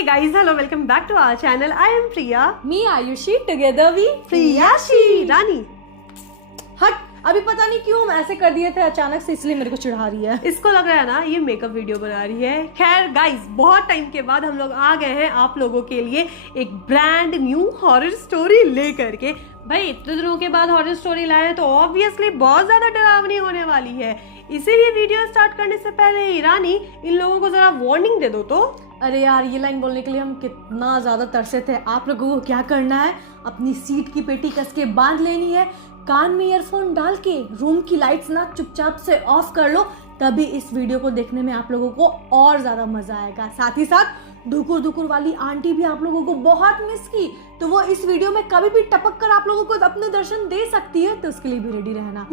Hey guys, hello, welcome back to our channel. I am Priya. Me Ayushi, together we प्रियाशी रानी। हट, अभी पता नहीं क्यों हम ऐसे कर दिए थे अचानक से, इसलिए मेरे को चिढ़ा रही है। इसको लग रहा है ना ये मेकअप वीडियो बना रही है। खैर गाइस, बहुत टाइम के बाद हम लोग आ गए हैं आप लोगों के लिए एक ब्रांड न्यू हॉरर स्टोरी लेकर के। भाई इतने दिनों के बाद हॉरर स्टोरी लाए हैं तो ऑब्वियसली बहुत ज्यादा डरावनी होने वाली है। इसीलिए वीडियो स्टार्ट करने से पहले ही रानी इन लोगों को जरा वार्निंग दे दो तो। अरे यार, ये लाइन बोलने के लिए हम कितना ज्यादा तरसे थे। आप लोगों को क्या करना है, अपनी सीट की पेटी कस के बांध लेनी है, कान में ईयरफोन डाल के रूम की लाइट्स ना चुपचाप से ऑफ कर लो, तभी इस वीडियो को देखने में आप लोगों को और ज्यादा मजा आएगा। साथ ही साथ धुकुर धुकुर वाली आंटी भी आप लोगों को बहुत मिस की, तो वो इस वीडियो में कभी भी टपक कर आप लोगों को अपने दर्शन दे सकती है, तो उसके लिए भी रेडी रहना।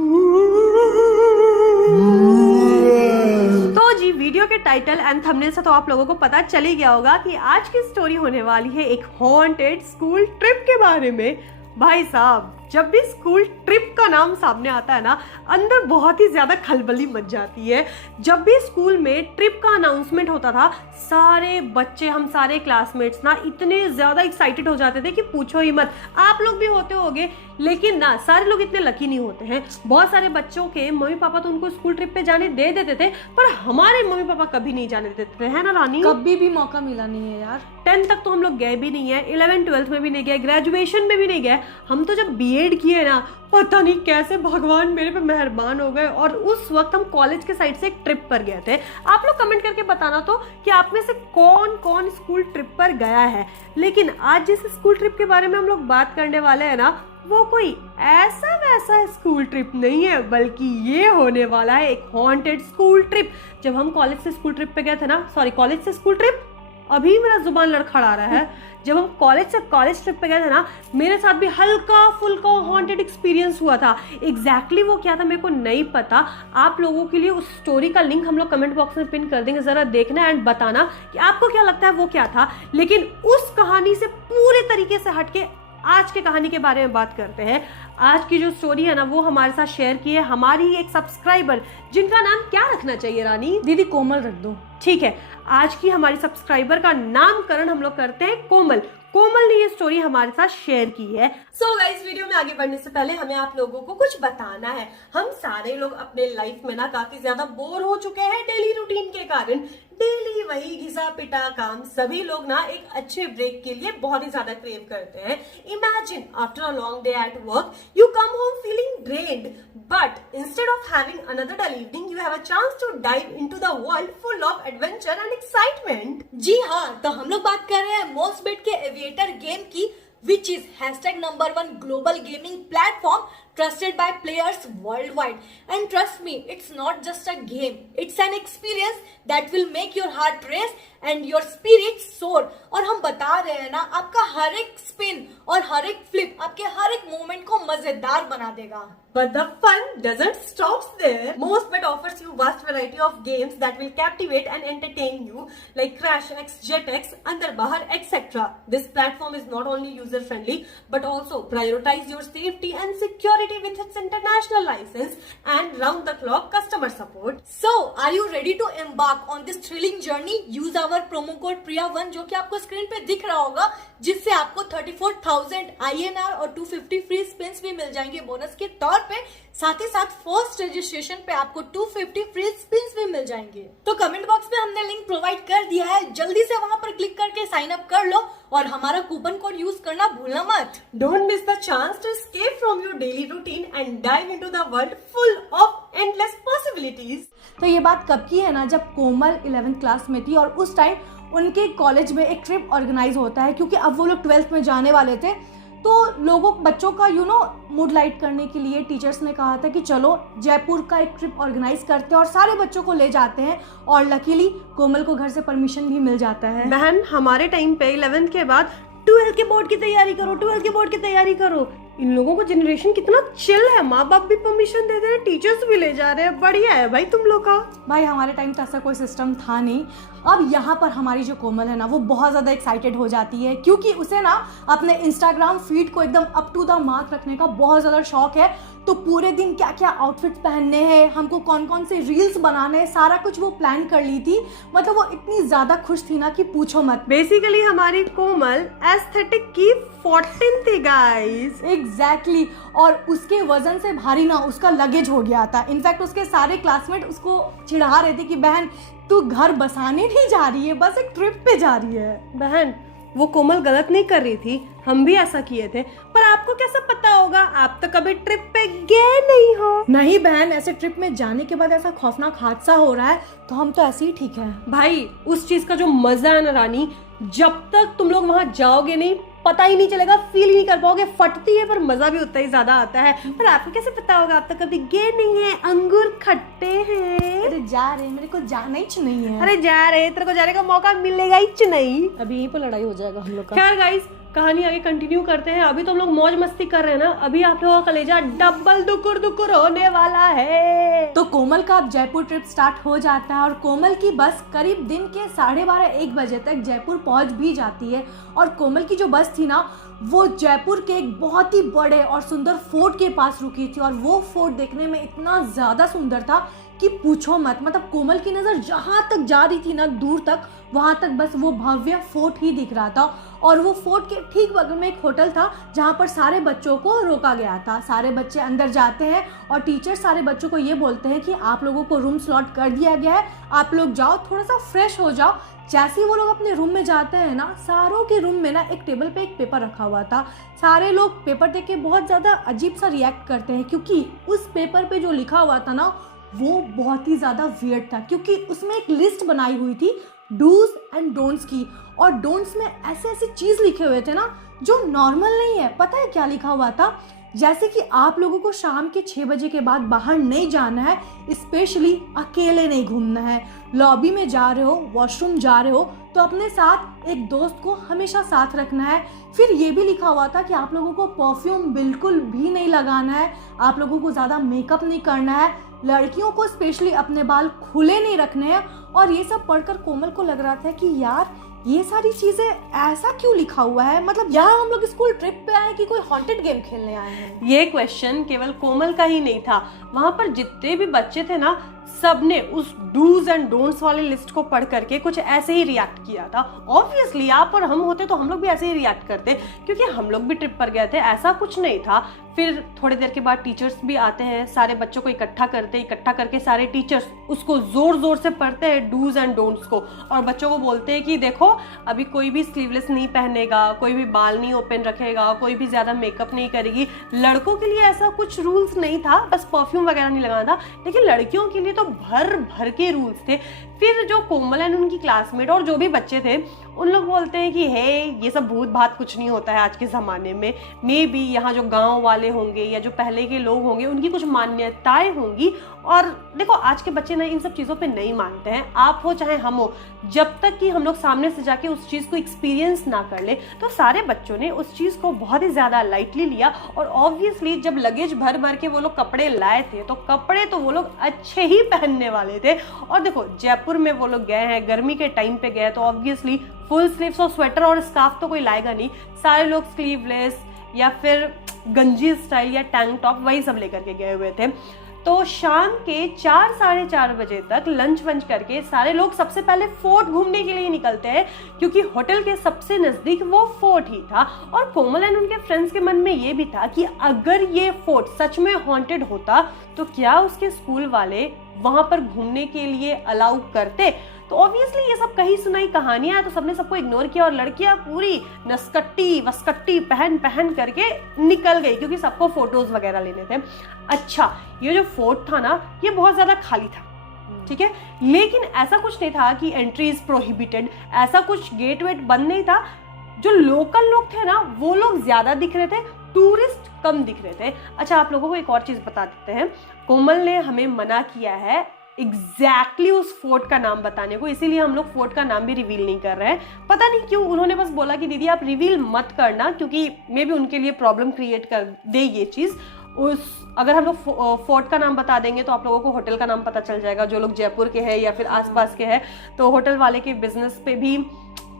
तो जी, वीडियो के टाइटल एंड थंबनेल से तो आप लोगों को पता चल ही गया होगा कि आज की स्टोरी होने वाली है एक हॉन्टेड स्कूल ट्रिप के बारे में। भाई साहब, जब भी स्कूल ट्रिप का नाम सामने आता है ना, अंदर बहुत ही ज्यादा खलबली मच जाती है। जब भी स्कूल में ट्रिप का अनाउंसमेंट होता था, सारे बच्चे, हम सारे क्लासमेट्स ना इतने ज्यादा एक्साइटेड हो जाते थे कि पूछो ही मत। आप लोग भी होते होगे, लेकिन ना सारे लोग इतने लकी नहीं होते हैं। बहुत सारे बच्चों के मम्मी पापा तो उनको स्कूल ट्रिप पे जाने दे देते थे, पर हमारे मम्मी पापा कभी नहीं जाने देते थे, है ना रानी? कभी भी मौका मिला नहीं है यार। 10th तक तो हम लोग गए भी नहीं है, 11th 12th में भी नहीं गए, ग्रेजुएशन में भी नहीं गए। हम तो जब बीएड किए ना, पता नहीं कैसे भगवान मेरे पे मेहरबान हो गए और उस वक्त हम कॉलेज के साइड से एक ट्रिप पर गए थे। आप लोग कमेंट करके बताना तो कि आप में से कौन कौन स्कूल ट्रिप पर गया है। लेकिन आज जिस स्कूल ट्रिप के बारे में हम लोग बात करने वाले हैं ना, वो कोई ऐसा वैसा स्कूल ट्रिप नहीं है, बल्कि ये होने वाला है एक हॉन्टेड स्कूल ट्रिप। जब हम कॉलेज से स्कूल ट्रिप पे गए थे ना, सॉरी कॉलेज से स्कूल ट्रिप, अभी मेरा जुबान लड़खड़ा रहा है। जब हम कॉलेज से कॉलेज ट्रिप पे गए थे ना, मेरे साथ भी हल्का फुल्का हॉन्टेड एक्सपीरियंस हुआ था। एग्जैक्टली वो क्या था मेरे को नहीं पता। आप लोगों के लिए उस स्टोरी का लिंक हम लोग कमेंट बॉक्स में पिन कर देंगे, जरा देखना एंड बताना कि आपको क्या लगता है वो क्या था। लेकिन उस कहानी से पूरे तरीके से हटके आज की कहानी के बारे में बात करते हैं। आज की जो स्टोरी है ना, वो हमारे साथ शेयर की है हमारी एक सब्सक्राइबर, जिनका नाम क्या रखना चाहिए रानी? दीदी कोमल रख दो। ठीक है, आज की हमारी सब्सक्राइबर का नामकरण हम लोग करते हैं कोमल। कोमल ने ये स्टोरी हमारे साथ शेयर की है। सो गाइस, वीडियो में आगे बढ़ने से पहले हमें आप लोगों को कुछ बताना है। हम सारे लोग अपने लाइफ में ना काफी ज्यादा बोर हो चुके हैं डेली रूटीन के कारण। डेली वही घिसा पिटा काम। सभी लोग ना एक अच्छे ब्रेक के लिए बहुत ही ज्यादा क्रेव करते हैं। Imagine after a long day at work you come home feeling drained, but instead of having another dull evening you have a chance to dive into the world full of adventure and excitement. जी हाँ, तो हम लोग बात कर रहे हैं Mostbet के एविएटर गेम की, which is #1 global gaming platform trusted by players worldwide. And trust me, it's not just a game, it's an experience that will make your heart race and your spirit soar. और हम बता रहे हैं ना, आपका हर एक spin और हर एक फ्लिप आपके हर एक मोमेंट को मजेदार बना देगा। But the fun doesn't stop there. Mostbet offers you vast variety of games that will captivate and entertain you, like CrashX, JetX, Andar Bahar, etc. This platform is not only user friendly but also prioritize your safety and security with its international license and round the clock customer support. So, are you ready to embark on this thrilling journey? Use our promo code PRIYA1 जो कि आपको screen पे दिख रहा होगा, जिससे आपको 34,000 INR और 250 फ्री स्पिन्स भी मिल जाएंगे बोनस के तौर पे। साथ ही साथ फर्स्ट रजिस्ट्रेशन पे आपको 250 फ्री स्पिन्स भी मिल जाएंगे। तो कमेंट बॉक्स में हमने लिंक प्रोवाइड कर दिया है, जल्दी से वहां पर क्लिक करके साइन अप कर लो और हमारा कूपन कोड यूज करना भूलना मत। Don't miss the chance to escape from your daily routine and dive into the world full of endless possibilities. तो ये बात कब की है ना, जब कोमल 11th क्लास में थी और उस टाइम उनके कॉलेज में एक ट्रिप ऑर्गेनाइज होता है, क्योंकि अब वो लोग 12th में जाने वाले थे। तो बच्चों का मूड लाइट करने के लिए टीचर्स ने कहा था कि चलो जयपुर का एक ट्रिप ऑर्गेनाइज करते हैं और सारे बच्चों को ले जाते हैं। और लकीली कोमल को घर से परमिशन भी मिल जाता है। बहन, हमारे टाइम पे 11th के बाद 12th के बोर्ड की तैयारी करो, 12th के बोर्ड की तैयारी करो। इन लोगों को जनरेशन कितना चिल है, माँ बाप भी परमिशन दे रहे हैं, टीचर्स भी ले जा रहे हैं। बढ़िया है भाई तुम लोग का। भाई हमारे टाइम तो ऐसा कोई सिस्टम था नहीं। अब यहाँ पर हमारी जो कोमल है ना वो बहुत ज़्यादा एक्साइटेड हो जाती है, क्योंकि उसे ना अपने इंस्टाग्राम फीड को एकदम अप टू द मार्क रखने का बहुत ज़्यादा शौक है। तो पूरे दिन क्या क्या आउटफिट्स पहनने हैं, हमको कौन कौन से रील्स बनाने हैं, सारा कुछ वो प्लान कर ली थी। मतलब वो इतनी ज़्यादा खुश थी ना कि पूछो मत। बेसिकली हमारी कोमल एस्थेटिक की 14 थी गाइस। एग्जैक्टली और उसके वजन से भारी ना उसका लगेज हो गया था। इनफैक्ट उसके सारे क्लासमेट उसको चिढ़ा रहे थे कि बहन तू घर बसाने नहीं जा रही है, बस एक ट्रिप पे जा रही है। बहन वो कोमल गलत नहीं कर रही थी, हम भी ऐसा किए थे, पर आपको कैसे पता होगा, आप तो कभी ट्रिप पे गए नहीं हो। नहीं बहन, ऐसे ट्रिप में जाने के बाद ऐसा खौफनाक हादसा हो रहा है तो हम तो ऐसे ही ठीक है। भाई उस चीज का जो मजा है ना रानी, जब तक तुम लोग वहां जाओगे नहीं पता ही नहीं चलेगा, फील ही नहीं कर पाओगे। फटती है पर मजा भी उतना ही ज्यादा आता है। पर आपको कैसे पता होगा, आप तो कभी गए नहीं है। अंगूर खट्टे हैं। अरे जा रहे, मेरे को जाना ही नहीं है। अरे जा रहे, तेरे को जाने का मौका मिलेगा ही नहीं। अभी यहीं पर लड़ाई हो जाएगा हम लोग का। खैर गाइस, कहानी आगे कंटिन्यू करते हैं। अभी तो हम लोग मौज मस्ती कर रहे हैं ना, अभी आप लोगों का कलेजा डबल दुकुर दुकुर होने वाला है। तो कोमल का अब जयपुर ट्रिप स्टार्ट हो जाता है और कोमल की बस करीब दिन के 12:30-1 बजे तक जयपुर पहुंच भी जाती है। और कोमल की जो बस थी ना वो जयपुर के एक बहुत ही बड़े और सुंदर फोर्ट के पास रुकी थी। और वो फोर्ट देखने में इतना ज़्यादा सुंदर था कि पूछो मत। मतलब कोमल की नज़र जहाँ तक जा रही थी ना, दूर तक, वहाँ तक बस वो भव्य फोर्ट ही दिख रहा था। और वो फोर्ट के ठीक बगल में एक होटल था जहाँ पर सारे बच्चों को रोका गया था। सारे बच्चे अंदर जाते हैं और टीचर सारे बच्चों को ये बोलते हैं कि आप लोगों को रूम स्लॉट कर दिया गया है, आप लोग जाओ थोड़ा सा फ्रेश हो जाओ। जैसे ही वो लोग अपने रूम में जाते हैं ना, सारों के रूम में ना एक टेबल पे एक पेपर रखा हुआ था। सारे लोग पेपर देख के बहुत ज़्यादा अजीब सा रिएक्ट करते हैं, क्योंकि उस पेपर पे जो लिखा हुआ था ना वो बहुत ही ज़्यादा वियर्ड था। क्योंकि उसमें एक लिस्ट बनाई हुई थी डूज एंड डोंट्स की, और डोंट्स में ऐसे ऐसे चीज़ लिखे हुए थे ना जो नॉर्मल नहीं है। पता है क्या लिखा हुआ था? जैसे कि आप लोगों को शाम के 6 बजे के बाद बाहर नहीं जाना है, स्पेशली अकेले नहीं घूमना है। लॉबी में जा रहे हो, वॉशरूम जा रहे हो तो अपने साथ एक दोस्त को हमेशा साथ रखना है। फिर ये भी लिखा हुआ था कि आप लोगों को परफ्यूम बिल्कुल भी नहीं लगाना है, आप लोगों को ज़्यादा मेकअप नहीं करना है, लड़कियों को स्पेशली अपने बाल खुले नहीं रखने हैं। और ये सब पढ़कर कोमल को लग रहा था कि यार ये सारी चीजें ऐसा क्यों लिखा हुआ है? मतलब यहाँ हम लोग स्कूल ट्रिप पे आए कि कोई हॉन्टेड गेम खेलने आए हैं? ये क्वेश्चन केवल कोमल का ही नहीं था, वहां पर जितने भी बच्चे थे ना सबने उस डूज एंड डोंट्स वाली लिस्ट को पढ़ करके कुछ ऐसे ही रिएक्ट किया था। ऑब्वियसली आप और हम होते तो हम लोग भी ऐसे ही रिएक्ट करते, क्योंकि हम लोग भी ट्रिप पर गए थे, ऐसा कुछ नहीं था। फिर थोड़ी देर के बाद टीचर्स भी आते हैं, सारे बच्चों को इकट्ठा करके सारे टीचर्स उसको जोर जोर से पढ़ते हैं डूज एंड डोंट्स को, और बच्चों को बोलते हैं कि देखो अभी कोई भी स्लीवलेस नहीं पहनेगा, कोई भी बाल नहीं ओपन रखेगा, कोई भी ज्यादा मेकअप नहीं करेगी। लड़कों के लिए ऐसा कुछ रूल्स नहीं था, बस परफ्यूम वगैरह नहीं लगाना था, लेकिन लड़कियों के लिए तो भर भर के रूल्स थे। फिर जो कोमल एंड उनकी क्लासमेट और जो भी बच्चे थे उन लोग बोलते हैं कि हे ये सब भूत भात कुछ नहीं होता है आज के ज़माने में। मे बी यहाँ जो गांव वाले होंगे या जो पहले के लोग होंगे उनकी कुछ मान्यताएं होंगी। और देखो आज के बच्चे ना इन सब चीज़ों पे नहीं मानते हैं, आप हो चाहे हम हो, जब तक कि हम लोग सामने से जाके उस चीज़ को एक्सपीरियंस ना कर ले। तो सारे बच्चों ने उस चीज़ को बहुत ही ज़्यादा लाइटली लिया। और ऑब्वियसली जब लगेज भर भर के वो लोग कपड़े लाए थे तो कपड़े तो वो लोग अच्छे ही पहनने वाले थे। और देखो जयपुर में वो लोग गए हैं, गर्मी के टाइम पे गए, तो ऑब्वियसली फुल स्लीव्स और स्वेटर और स्कार्फ तो कोई लाएगा नहीं। सारे लोग स्लीवलेस या फिर गंजी स्टाइल या टैंक टॉप वही सब लेकर के गए हुए थे। तो शाम के 4-4:30 बजे तक लंच वंच करके सारे लोग सबसे पहले फोर्ट घूमने के लिए निकलते हैं, क्योंकि होटल के सबसे नजदीक वो फोर्ट ही था। और कोमल एंड उनके फ्रेंड्स के मन में ये भी था कि अगर ये फोर्ट सच में हॉन्टेड होता तो क्या उसके स्कूल वाले वहां पर घूमने के लिए अलाउ करते। तो ऑब्वियसली ये सब कही सुनाई कहानियां, तो सबने सबको इग्नोर किया और लड़कियां पूरी नस्कट्टी वस्कट्टी पहन पहन करके निकल गई, क्योंकि सबको फोटोज वगैरह लेने थे। अच्छा, ये जो फोर्ट था ना ये बहुत ज्यादा खाली था, ठीक है, लेकिन ऐसा कुछ नहीं था कि एंट्री इज प्रोहिबिटेड, ऐसा कुछ गेट वेट बंद नहीं था। जो लोकल लोग थे ना वो लोग ज्यादा दिख रहे थे, टूरिस्ट कम दिख रहे थे। अच्छा, आप लोगों को एक और चीज बता देते हैं, कोमल ने हमें मना किया है एग्जैक्टली उस फोर्ट का नाम बताने को, इसीलिए हम लोग फोर्ट का नाम भी रिवील नहीं कर रहे हैं। पता नहीं क्यों, उन्होंने बस बोला कि दीदी आप रिवील मत करना, क्योंकि मे बी उनके लिए प्रॉब्लम क्रिएट कर दे ये चीज़। अगर हम लोग फोर्ट का नाम बता देंगे तो आप लोगों को होटल का नाम पता चल जाएगा। जो लोग जयपुर के हैं या फिर आसपास के हैं तो होटल वाले के बिजनेस पे भी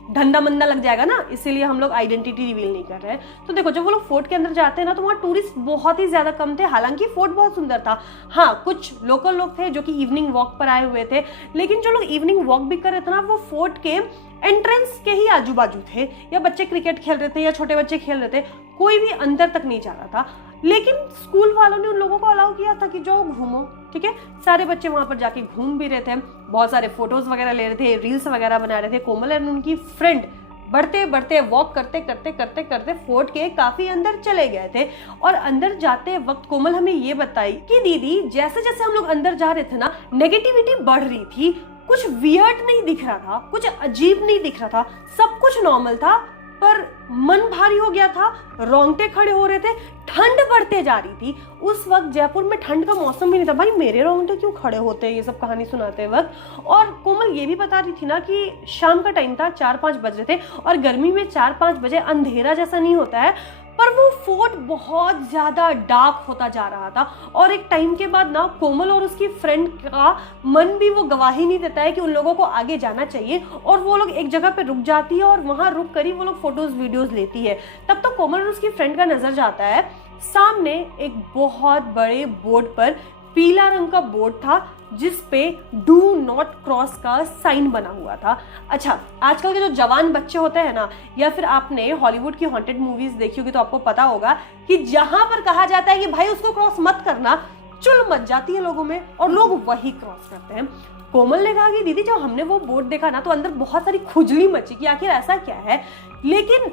धंधा मंदा लग जाएगा ना, इसीलिए हम लोग आइडेंटिटी रिवील नहीं कर रहे हैं। तो देखो, जब वो लोग फोर्ट के अंदर जाते हैं ना तो वहाँ टूरिस्ट बहुत ही ज्यादा कम थे। हालांकि फोर्ट बहुत सुंदर था। हाँ, कुछ लोकल लोग थे जो कि इवनिंग वॉक पर आए हुए थे, लेकिन जो लोग इवनिंग वॉक भी कर रहे थे ना वो फोर्ट के एंट्रेंस के ही आजू बाजू थे, या बच्चे क्रिकेट खेल रहे थे या छोटे बच्चे खेल रहे थे, कोई भी अंदर तक नहीं जा रहा था। लेकिन स्कूल वालों ने उन लोगों को अलाउ किया था कि जाओ घूमो, ठीक है। सारे बच्चे वहां पर जाके घूम भी रहे थे, बहुत सारे फोटोज वगैरह ले रहे थे, रील्स वगैरह बना रहे थे। कोमल और उनकी फ्रेंड बढ़ते बढ़ते वॉक करते करते करते करते फोर्ट के काफी अंदर चले गए थे। और अंदर जाते वक्त कोमल हमें ये बताई कि दीदी जैसे जैसे हम लोग अंदर जा रहे थे ना, नेगेटिविटी बढ़ रही थी। कुछ वियर्ड नहीं दिख रहा था, कुछ अजीब नहीं दिख रहा था, सब कुछ नॉर्मल था, पर मन भारी हो गया था, रोंगटे खड़े हो रहे थे, ठंड बढ़ते जा रही थी। उस वक्त जयपुर में ठंड का मौसम भी नहीं था। भाई मेरे रोंगटे क्यों खड़े होते हैं ये सब कहानी सुनाते वक्त। और कोमल ये भी बता रही थी ना कि शाम का टाइम था, 4-5 बज रहे थे, और गर्मी में 4-5 बजे अंधेरा जैसा नहीं होता है, पर वो फोर्ट बहुत ज्यादा डार्क होता जा रहा था। और एक टाइम के बाद ना कोमल और उसकी फ्रेंड का मन भी वो गवाही नहीं देता है कि उन लोगों को आगे जाना चाहिए, और वो लोग एक जगह पे रुक जाती है और वहां रुक कर ही वो लोग फोटोज वीडियोस लेती है। तब तक कोमल और उसकी फ्रेंड का नजर जाता है सामने एक बहुत बड़े बोर्ड पर, पीला रंग का बोर्ड था जिस पे डू नॉट क्रॉस का साइन बना हुआ था। अच्छा, आजकल के जो जवान बच्चे होते हैं ना, या फिर आपने हॉलीवुड की हॉन्टेड मूवीज देखी होगी तो आपको पता होगा कि जहां पर कहा जाता है कि भाई उसको क्रॉस मत करना, चुल मच जाती है लोगों में और लोग वही क्रॉस करते हैं। कोमल ने कहा कि दीदी जब हमने वो बोर्ड देखा ना तो अंदर बहुत सारी खुजली मची कि आखिर ऐसा क्या है, लेकिन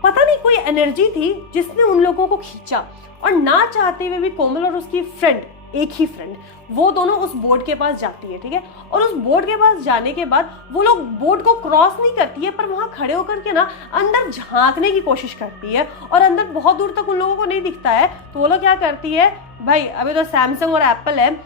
पता नहीं कोई एनर्जी थी जिसने उन लोगों को खींचा। और ना चाहते हुए भी कोमल और उसकी फ्रेंड, एक ही फ्रेंड, वो दोनों उस बोर्ड के पास जाती है, ठीक है। और उस बोर्ड के पास जाने के बाद वो लोग बोर्ड को क्रॉस नहीं करती है, पर वहां खड़े होकर के ना अंदर झांकने की कोशिश करती है, और अंदर बहुत दूर तक उन लोगों को नहीं दिखता है। तो वो लोग क्या करती है, भाई अभी तो सैमसंग और एप्पल है,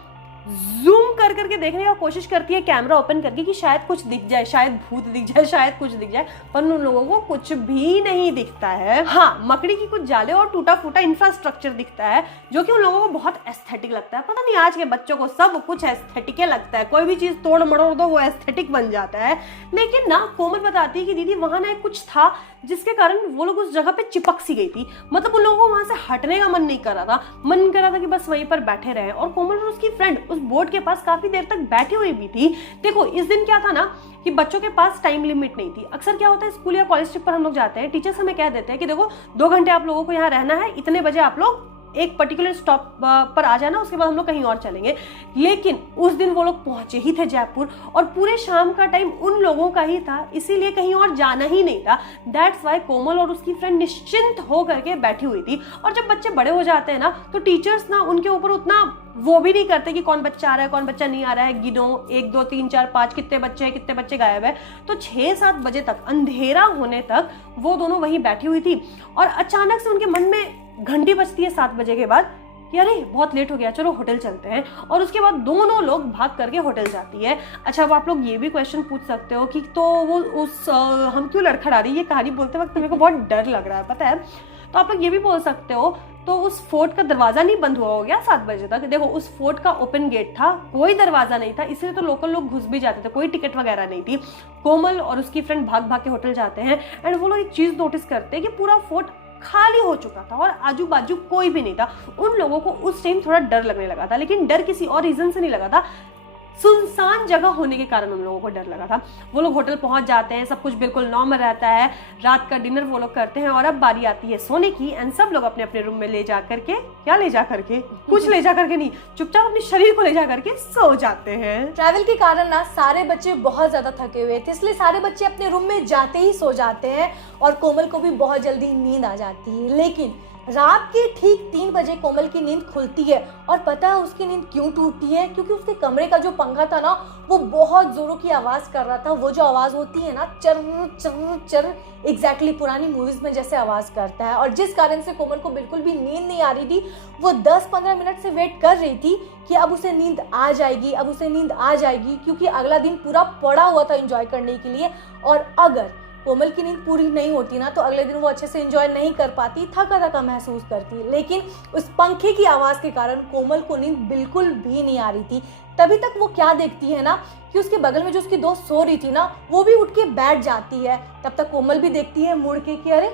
जूम कर करके देखने की कोशिश करती है कैमरा ओपन करके कि शायद कुछ दिख जाए, शायद भूत दिख जाए, शायद कुछ दिख जाए, पर उन लोगों को कुछ भी नहीं दिखता है। हाँ, मकड़ी की कुछ जाले और टूटा फूटा इंफ्रास्ट्रक्चर दिखता है जो कि उन लोगों को बहुत एस्थेटिक लगता है। पता नहीं आज के बच्चों को सब कुछ एस्थेटिक लगता है, कोई भी चीज तोड़ मड़ोड़ दो वो एस्थेटिक बन जाता है। लेकिन ना कोमल बताती है कि दीदी वहां ना कुछ था जिसके कारण वो लोग उस जगह पे चिपक सी गई थी। मतलब उन लोगों को वहां से हटने का मन नहीं कर रहा था, मन कर रहा था कि बस वहीं पर बैठे रहे। और कोमल और उसकी फ्रेंड उस बोर्ड के पास काफी देर तक बैठी हुई भी थी। देखो, इस दिन क्या था ना कि बच्चों के पास टाइम लिमिट नहीं थी। अक्सर क्या होता है, स्कूल या कॉलेज ट्रिप पर हम लोग जाते हैं, टीचर्स हमें कह देते हैं कि देखो 2 घंटे आप लोगों को यहाँ रहना है, इतने बजे आप लोग एक पर्टिकुलर स्टॉप पर आ जाना, उसके बाद हम लोग कहीं और चलेंगे। लेकिन उस दिन वो लोग पहुंचे ही थे जयपुर, और पूरे शाम का टाइम उन लोगों का ही था, इसीलिए कहीं और जाना ही नहीं था। दैट्स वाई कोमल और उसकी फ्रेंड निश्चिंत हो करके बैठी हुई थी। और जब बच्चे बड़े हो जाते हैं ना तो टीचर्स ना उनके ऊपर उतना वो भी नहीं करते कि कौन बच्चा आ रहा है कौन बच्चा नहीं आ रहा है, गिनो 1 2 3 4 5 कितने बच्चे हैं, कितने बच्चे गायब है। तो 6-7 बजे तक, अंधेरा होने तक वो दोनों वहीं बैठी हुई थी, और अचानक से उनके मन में घंटी बजती है 7 बजे के बाद कि अरे बहुत लेट हो गया, चलो होटल चलते हैं। और उसके बाद दोनों लोग भाग करके होटल जाती है। अच्छा, अब आप लोग ये भी क्वेश्चन पूछ सकते हो कि तो वो हम क्यों लड़खड़ा रही है, ये कहानी बोलते वक्त मेरे को बहुत डर लग रहा है, पता है। तो आप लोग ये भी बोल सकते हो तो उस फोर्ट का दरवाजा नहीं बंद हुआ हो गया 7 बजे तक। देखो, उस फोर्ट का ओपन गेट था, कोई दरवाजा नहीं था, इसलिए तो लोकल लोग घुस भी जाते थे, कोई टिकट वगैरह नहीं थी। कोमल और उसकी फ्रेंड भाग भाग के होटल जाते हैं, एंड वो लोग एक चीज नोटिस करते हैं कि पूरा फोर्ट खाली हो चुका था और आजू बाजू कोई भी नहीं था। उन लोगों को उस टाइम थोड़ा डर लगने लगा था, लेकिन डर किसी और रीजन से नहीं लगा था, सुनसान जगह होने के कारण उन लोगों को डर लगा था। वो लोग होटल पहुंच जाते हैं, सब कुछ बिल्कुल नॉर्मल रहता है, रात का डिनर वो लोग करते हैं, और अब बारी आती है सोने की। एंड सब लोग अपने अपने रूम में ले जा करके, क्या ले जा करके, कुछ ले जा करके नहीं, चुपचाप अपने शरीर को ले जा करके सो जाते हैं। ट्रैवल के कारण ना सारे बच्चे बहुत ज्यादा थके हुए थे, इसलिए सारे बच्चे अपने रूम में जाते ही सो जाते हैं, और कोमल को भी बहुत जल्दी नींद आ जाती है। लेकिन रात के ठीक 3 बजे कोमल की नींद खुलती है, और पता है उसकी नींद क्यों टूटती है? क्योंकि उसके कमरे का जो पंखा था ना वो बहुत जोरों की आवाज कर रहा था। वो जो आवाज होती है ना, चर चर चर, एग्जैक्टली पुरानी मूवीज में जैसे आवाज करता है। और जिस कारण से कोमल को बिल्कुल भी नींद नहीं आ रही थी, वो 10-15 मिनट से वेट कर रही थी कि अब उसे नींद आ जाएगी, अब उसे नींद आ जाएगी, क्योंकि अगला दिन पूरा पड़ा हुआ था एंजॉय करने के लिए। और अगर कोमल की नींद पूरी नहीं होती ना, तो अगले दिन वो अच्छे से एंजॉय नहीं कर पाती, थका थका महसूस करती। लेकिन उस पंखे की आवाज़ के कारण कोमल को नींद बिल्कुल भी नहीं आ रही थी। तभी तक वो क्या देखती है ना कि उसके बगल में जो उसकी दोस्त सो रही थी ना, वो भी उठ के बैठ जाती है। तब तक कोमल भी देखती है मुड़ के कि अरे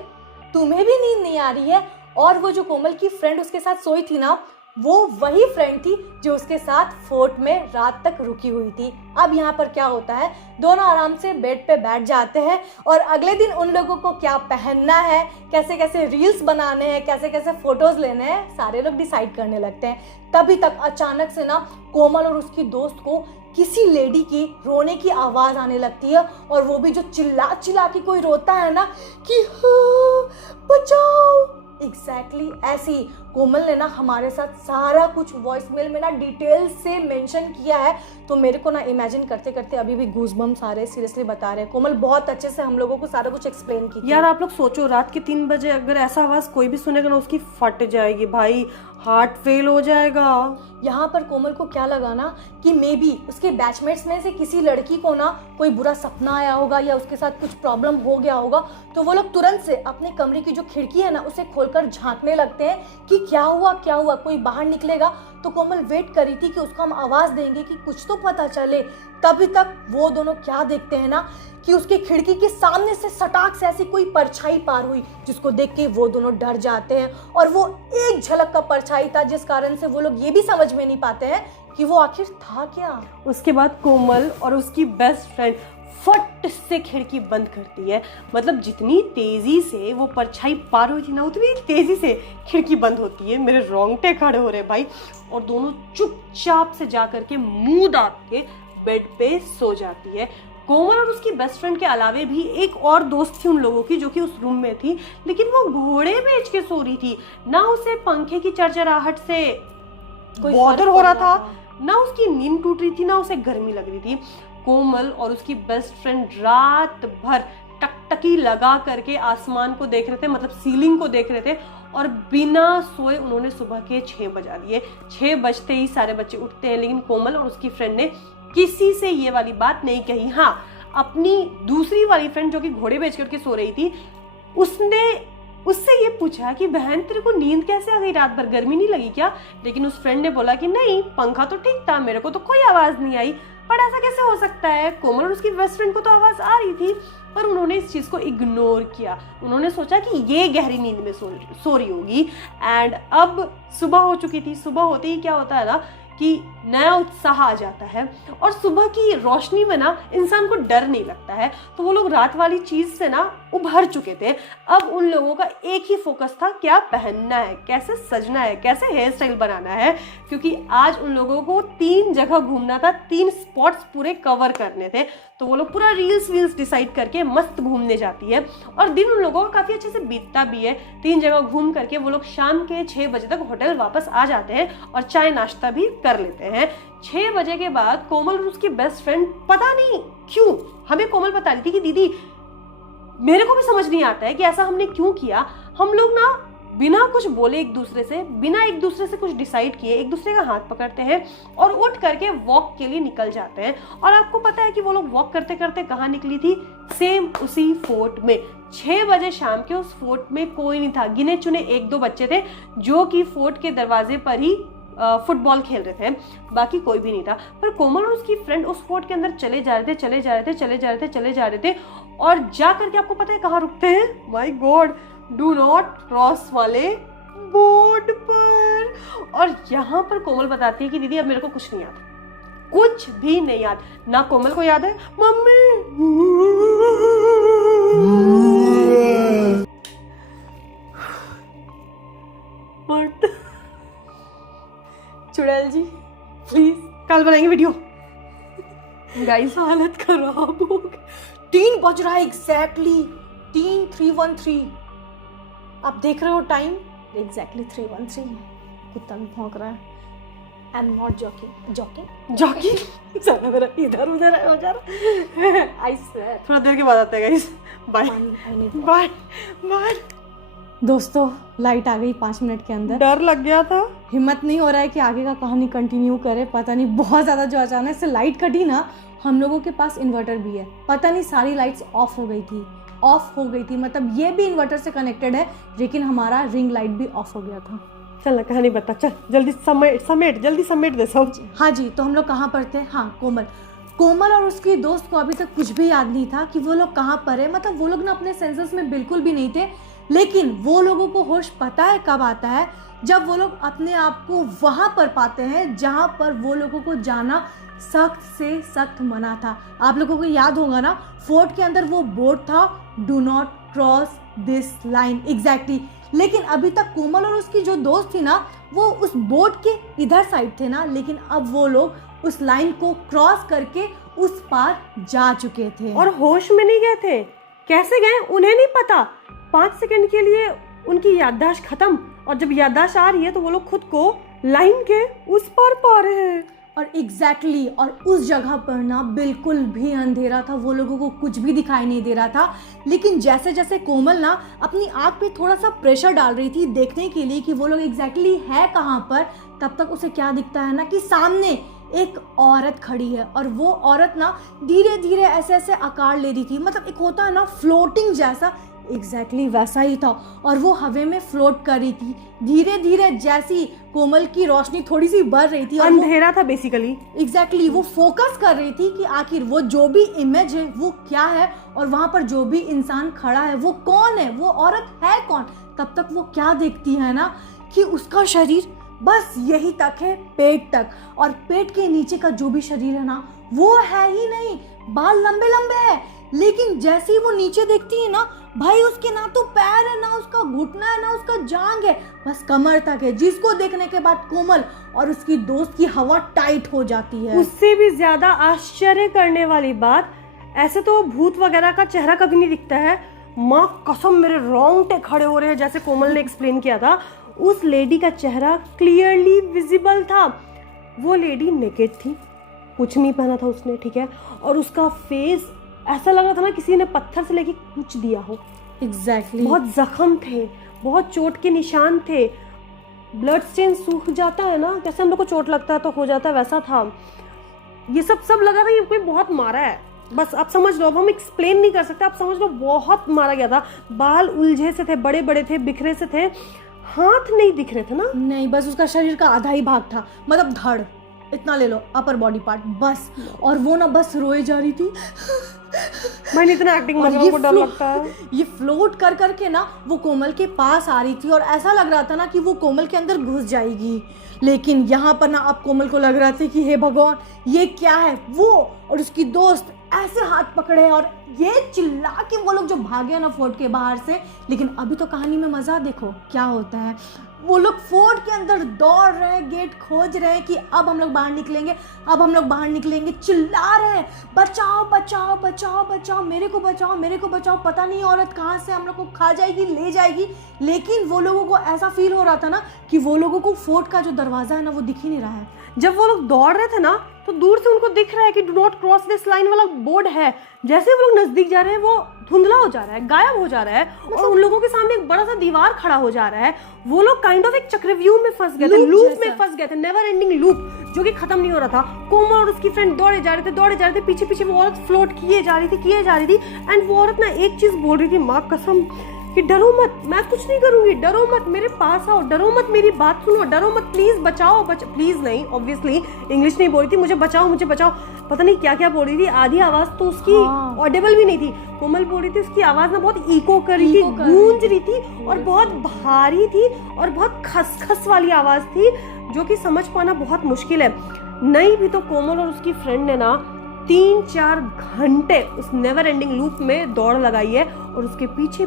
तुम्हें भी नींद नहीं आ रही है। और वो जो कोमल की फ्रेंड उसके साथ सोई थी ना, वो वही फ्रेंड थी जो उसके साथ फोर्ट में रात तक रुकी हुई थी। अब यहाँ पर क्या होता है, दोनों आराम से बेड पे बैठ जाते हैं और अगले दिन उन लोगों को क्या पहनना है, कैसे कैसे रील्स बनाने हैं, कैसे कैसे फोटोज लेने हैं, सारे लोग डिसाइड करने लगते हैं। तभी तक अचानक से ना कोमल और उसकी दोस्त को किसी लेडी की रोने की आवाज आने लगती है, और वो भी जो चिल्ला चिल्ला के कोई रोता है ना कि हाँ बचाओ, एग्जैक्टली ऐसी कोमल ने ना हमारे साथ सारा कुछ वॉइस मेल में ना डिटेल से मेंशन किया है। तो मेरे को ना इमेजिन करते करते अभी भी गूज़बम्स आ रहे हैं, सीरियसली बता रहे हैं। कोमल बहुत अच्छे से हम लोगों को सारा कुछ एक्सप्लेन की। यार आप लोग सोचो, रात के 3 बजे अगर ऐसा आवाज़ कोई भी सुनेगा ना, उसकी फट जाएगी भाई, हार्ट फेल हो जाएगा। यहाँ पर कोमल को क्या लगा ना कि मे बी उसके बैचमेट्स में से किसी लड़की को ना कोई बुरा सपना आया होगा या उसके साथ कुछ प्रॉब्लम हो गया होगा। तो वो लोग तुरंत से अपने कमरे की जो खिड़की है ना उसे खोलकर झांकने लगते हैं कि क्या हुआ, कोई बाहर निकलेगा। तो कोमल वेट करी थी कि उसको हम आवाज़ देंगे कि कुछ तो पता चले। तभी तक वो दोनों क्या देखते हैं ना कि उसके खिड़की के सामने से सटाक से ऐसी कोई परछाई पार हुई, जिसको देख के वो दोनों डर जाते हैं। और वो एक झलक का परछाई था, जिस कारण से वो लोग ये भी समझ में नहीं पाते हैं कि वो आखिर था क्या। उसके बाद कोमल और उसकी बेस्ट फ्रेंड फट से खिड़की बंद करती है। मतलब जितनी तेजी से वो परछाई पार हुई थी ना, उतनी तेजी से खिड़की बंद होती है। मेरे रोंगटे खड़े हो रहे भाई। और दोनों चुपचाप से जा करके मुंह दाब के बेड पे सो जाती है। कोमल और उसकी बेस्ट फ्रेंड के अलावे भी एक और दोस्त थी उन लोगों की, जो कि उस रूम में थी, लेकिन वो घोड़े बेच के सो रही थी। ना उसे पंखे की चरचराहट से बॉदर हो रहा था, ना उसकी नींद टूट रही थी, ना उसे गर्मी लग रही थी। कोमल और उसकी बेस्ट फ्रेंड रात भर टकटकी लगा करके आसमान को देख रहे थे, मतलब सीलिंग को देख रहे थे, और बिना सोए उन्होंने सुबह के 6 बजा दिए। 6 बजते ही सारे बच्चे उठते हैं, लेकिन कोमल और उसकी फ्रेंड ने किसी से ये वाली बात नहीं कही। हाँ, अपनी दूसरी वाली फ्रेंड जो कि घोड़े बेच करके सो रही थी, उससे ये पूछा कि बहन तेरे को नींद कैसे आ गई, रात भर गर्मी नहीं लगी क्या? लेकिन उस फ्रेंड ने बोला कि नहीं, पंखा तो ठीक था, मेरे को तो कोई आवाज नहीं आई। पर ऐसा कैसे हो सकता है, कोमल और उसकी बेस्ट फ्रेंड को तो आवाज आ रही थी। पर उन्होंने इस चीज को इग्नोर किया। उन्होंने सोचा कि ये गहरी नींद में सो रही होगी। एंड अब सुबह हो चुकी थी। सुबह होते ही क्या होता है ना कि नया उत्साह आ जाता है, और सुबह की रोशनी में ना इंसान को डर नहीं लगता है। तो वो लोग रात वाली चीज से ना उभर चुके थे। अब उन लोगों का एक ही फोकस था, क्या पहनना है, कैसे सजना है, कैसे हेयर स्टाइल बनाना है, क्योंकि आज उन लोगों को 3 जगह घूमना था, 3 स्पॉट्स पूरे कवर करने थे। तो वो लोग पूरा रील्स डिसाइड करके मस्त घूमने जाती है, और दिन उन लोगों का काफी अच्छे से बीतता भी है। 3 जगह घूम करके वो लोग शाम के 6 बजे तक होटल वापस आ जाते हैं और चाय नाश्ता भी कर लेते हैं। 6 बजे के बाद कोमल और उसकी बेस्ट फ्रेंड, पता नहीं क्यों, हमें कोमल बता रही थी कि दीदी मेरे को भी समझ नहीं आता है कि ऐसा हमने क्यों किया। हम लोग ना बिना कुछ बोले एक दूसरे से, बिना एक दूसरे से कुछ डिसाइड किए, एक दूसरे का हाथ पकड़ते हैं और उठ करके वॉक के लिए निकल जाते हैं। और आपको पता है कि वो लोग वॉक करते करते कहाँ निकली थी? सेम उसी फोर्ट में। 6 बजे शाम के उस फोर्ट में कोई नहीं था। गिने चुने 1-2 बच्चे थे जो कि फोर्ट के दरवाजे पर ही फुटबॉल खेल रहे थे, बाकी कोई भी नहीं था। पर कोमल और उसकी फ्रेंड उस फोर्ट के अंदर चले जा रहे थे और जा करके आपको पता है कहाँ रुकते हैं? My God, do not cross वाले बोर्ड पर। और यहाँ पर कोमल बताती है कि दीदी अब मेरे को कुछ नहीं याद, कुछ भी नहीं याद। ना कोमल को याद है मम्मी चुड़ैल जी प्लीज कल बनाएंगे वीडियो। गाइस हालत खराब हो गई। 3 बज रहा है एग्जैक्टली, 3:13। आप देख रहे हो टाइम, एग्जैक्टली 3:13। कुत्ता भी भौंक रहा है। आई एम नॉट जॉकिंग साला मेरा इधर उधर हो जा रहा। I swear. थोड़ा देर के बाद आते हैं गाइस। Bye bye bye. दोस्तों लाइट आ गई 5 मिनट के अंदर। डर लग गया था, हिम्मत नहीं हो रहा है कि आगे का कहानी कंटिन्यू करे। पता नहीं बहुत ज़्यादा जो अचानक से लाइट कटी ना, हम लोगों के पास इन्वर्टर भी है, पता नहीं सारी लाइट्स ऑफ हो गई थी। ऑफ हो गई थी, मतलब ये भी इन्वर्टर से कनेक्टेड है, लेकिन हमारा रिंग लाइट भी ऑफ हो गया था। चल ना कहानी बता, चल जल्दी समेट जल्दी समेट दे सब। हाँ जी, तो हम लोग कहाँ पर थे? हाँ, कोमल और उसकी दोस्त को अभी तक कुछ भी याद नहीं था कि वो लोग कहाँ पर है, मतलब वो लोग ना अपने सेंसेस में बिल्कुल भी नहीं थे। लेकिन वो लोगों को होश पता है कब आता है? जब वो लोग अपने आप को वहाँ पर पाते हैं जहाँ पर वो लोगों को जाना सख्त से सख्त मना था। आप लोगों को याद होगा ना, फोर्ट के अंदर वो बोर्ड था, do not cross this line, exactly. लेकिन अभी तक कोमल और उसकी जो दोस्त थी ना, वो उस बोर्ड के इधर साइड थे ना, लेकिन अब वो लोग उस लाइन को क्रॉस करके उस पार जा चुके थे। और होश में नहीं गए थे। कैसे गए उन्हें नहीं पता। 5 सेकंड के लिए उनकी याददाश्त खत्म, और जब याददाश्त आ रही है तो वो लोग खुद को लाइन के उस पार पा रहे हैं। और एग्जैक्टली और उस जगह पर ना बिल्कुल भी अंधेरा था, वो लोगों को कुछ भी दिखाई नहीं दे रहा था। लेकिन जैसे जैसे कोमल ना अपनी आँख पे थोड़ा सा प्रेशर डाल रही थी देखने के लिए कि वो लोग एग्जैक्टली है कहाँ पर, तब तक उसे क्या दिखता है ना कि सामने एक औरत खड़ी है। और वो औरत ना धीरे धीरे ऐसे ऐसे आकार ले रही थी, मतलब एक होता है ना फ्लोटिंग जैसा, एग्जैक्टली वैसा ही था। और वो हवा में फ्लोट कर रही थी धीरे धीरे, जैसी कोमल की रोशनी थोड़ी सी बढ़ रही थी, अंधेरा था बेसिकली। एग्जैक्टली वो फोकस कर रही थी कि आखिर वो जो भी इमेज है वो क्या है, और वहां पर जो भी इंसान खड़ा है वो कौन है, वो औरत है कौन। तब तक वो क्या देखती है ना कि उसका शरीर बस यही तक है, पेट तक, और पेट के नीचे का जो भी शरीर है ना वो है ही नहीं, बाल लंबे लंबे है। लेकिन जैसे ही वो नीचे देखती है ना, भाई उसके ना तो पैर है, ना उसका घुटना है, ना उसका जांग है, बस कमर तक है। जिसको देखने के बाद कोमल और उसकी दोस्त की हवा टाइट हो जाती है। उससे भी ज्यादा आश्चर्य करने वाली बात, ऐसे तो भूत वगैरह का चेहरा कभी नहीं दिखता है, माँ कसम मेरे रोंगटे खड़े हो रहे हैं, जैसे कोमल ने एक्सप्लेन किया था। उस लेडी का चेहरा क्लियरली विजिबल था। वो लेडी नेकेड थी, कुछ नहीं पहना था उसने, ठीक है, और उसका फेस ऐसा लग रहा था ना किसी ने पत्थर से लेके कुछ दिया हो। एग्जैक्टली बहुत जख्म थे, बहुत चोट के निशान थे, ब्लड स्टेन सूख जाता है ना, जैसे हम लोग को चोट लगता है तो हो जाता है, वैसा था। ये सब लगा था ये कोई बहुत मारा है, बस आप समझ लो। अब हम एक्सप्लेन नहीं कर सकते, आप समझ लो बहुत मारा गया था। बाल उलझे से थे, बड़े बड़े थे, बिखरे से थे, हाथ नहीं दिख रहे थे ना। नहीं, बस उसका शरीर का आधा ही भाग था, मतलब धड़ इतना ले लो, अपर बॉडी पार्ट बस। और वो ना बस रोए जा रही थी। मैंने इतना एक्टिंग में को डर लगता है। ये फ्लोट कर करके ना वो कोमल के पास आ रही थी, और ऐसा लग रहा था ना कि वो कोमल के अंदर घुस जाएगी। लेकिन यहाँ पर ना अब कोमल को लग रहा था कि हे भगवान ये क्या है। वो और उसकी दोस्त ऐसे हाथ पकड़े और ये चिल्ला के वो लोग जो भागे ना फोर्ट के बाहर से। लेकिन अभी तो कहानी में मजा देखो क्या होता है। वो लोग फोर्ट के अंदर दौड़ रहे हैं, गेट खोज रहे हैं कि अब हम लोग बाहर निकलेंगे, अब हम लोग बाहर निकलेंगे, चिल्ला रहे हैं बचाओ बचाओ बचाओ बचाओ, मेरे को बचाओ मेरे को बचाओ, पता नहीं औरत कहाँ से हम लोग को खा जाएगी, ले जाएगी। लेकिन वो लोगों को ऐसा फील हो रहा था ना कि वो लोगों को फोर्ट का जो दरवाजा है ना वो दिख ही नहीं रहा है। जब वो लोग दौड़ रहे थे ना तो दूर से उनको दिख रहा है कि do not cross this line वाला बोर्ड है। जैसे वो लोग नजदीक जा रहे हैं वो धुंधला हो जा रहा है, गायब हो जा रहा है, और उन लोगों के सामने एक बड़ा सा दीवार खड़ा हो जा रहा है। वो लोग काइंड ऑफ एक चक्रव्यूह में फंस गए थे, लूप में फंस गए थे, नेवर एंडिंग लूप जो कि खत्म नहीं हो रहा था। कोमल और उसकी फ्रेंड दौड़े जा रहे थे, पीछे पीछे वो औरत फ्लोट किए जा रही थी। एंड वो औरत ना एक चीज बोल रही थी, माँ कसम, कि डरो मत, मैं कुछ नहीं करूंगी, डरो मत, मेरे पास आओ, डरो मत, मेरी बात सुनो, डरो मत, प्लीज बचाओ प्लीज नहीं, ऑब्वियसली इंग्लिश नहीं बोल रही थी, मुझे बचाओ, पता नहीं क्या क्या बोल रही थी। आधी आवाज तो उसकी ऑडिबल भी नहीं थी। कोमल बोल रही थी उसकी आवाज ना बहुत इको कर रही थी, गूंज रही थी, और बहुत भारी थी, और बहुत खसखस वाली आवाज थी, जो कि समझ पाना बहुत मुश्किल है। नहीं भी तो कोमल और उसकी फ्रेंड ने ना 3-4 घंटे उस नेवर एंडिंग लूप में दौड़ लगाई है, और उसके पीछे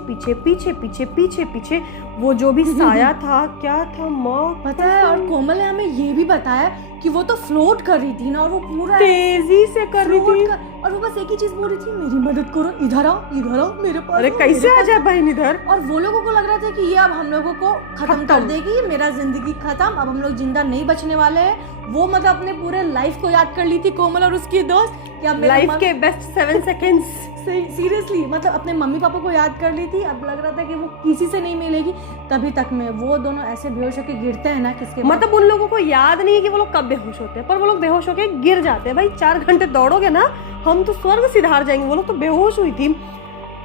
वो जो भी साया था, क्या था माँ पता है। और कोमल ने हमें ये भी बताया कि वो तो फ्लोट कर रही थी ना, और वो पूरा तेजी से कर रही थी, और वो बस एक ही चीज बोल रही थी, मेरी मदद करो, इधर आओ मेरे पास। अरे कैसे आ जाए बहन इधर। और वो लोगों को लग रहा था कि ये अब हम लोगों को खत्म कर देगी, मेरा जिंदगी खत्म, अब हम लोग जिंदा नहीं बचने वाले हैं। वो मतलब अपने पूरे लाइफ को याद कर ली थी कोमल और उसकी दोस्त कि अब लाइफ के बेस्ट 7 सेकेंड्स। सीरियसली मतलब अपने मम्मी पापा को याद कर ली थी। अब लग रहा था कि वो किसी से नहीं मिलेगी। तभी तक में वो दोनों ऐसे बेहोश होकर गिरते हैं ना, किसके मतलब उन लोगों को याद नहीं है कि वो लोग कब बेहोश होते हैं, पर वो लोग बेहोश होकर गिर जाते हैं। भाई 4 घंटे दौड़ोगे ना, हम तो स्वर्ग सिधार जाएंगे, वो लोग तो बेहोश हुई थी।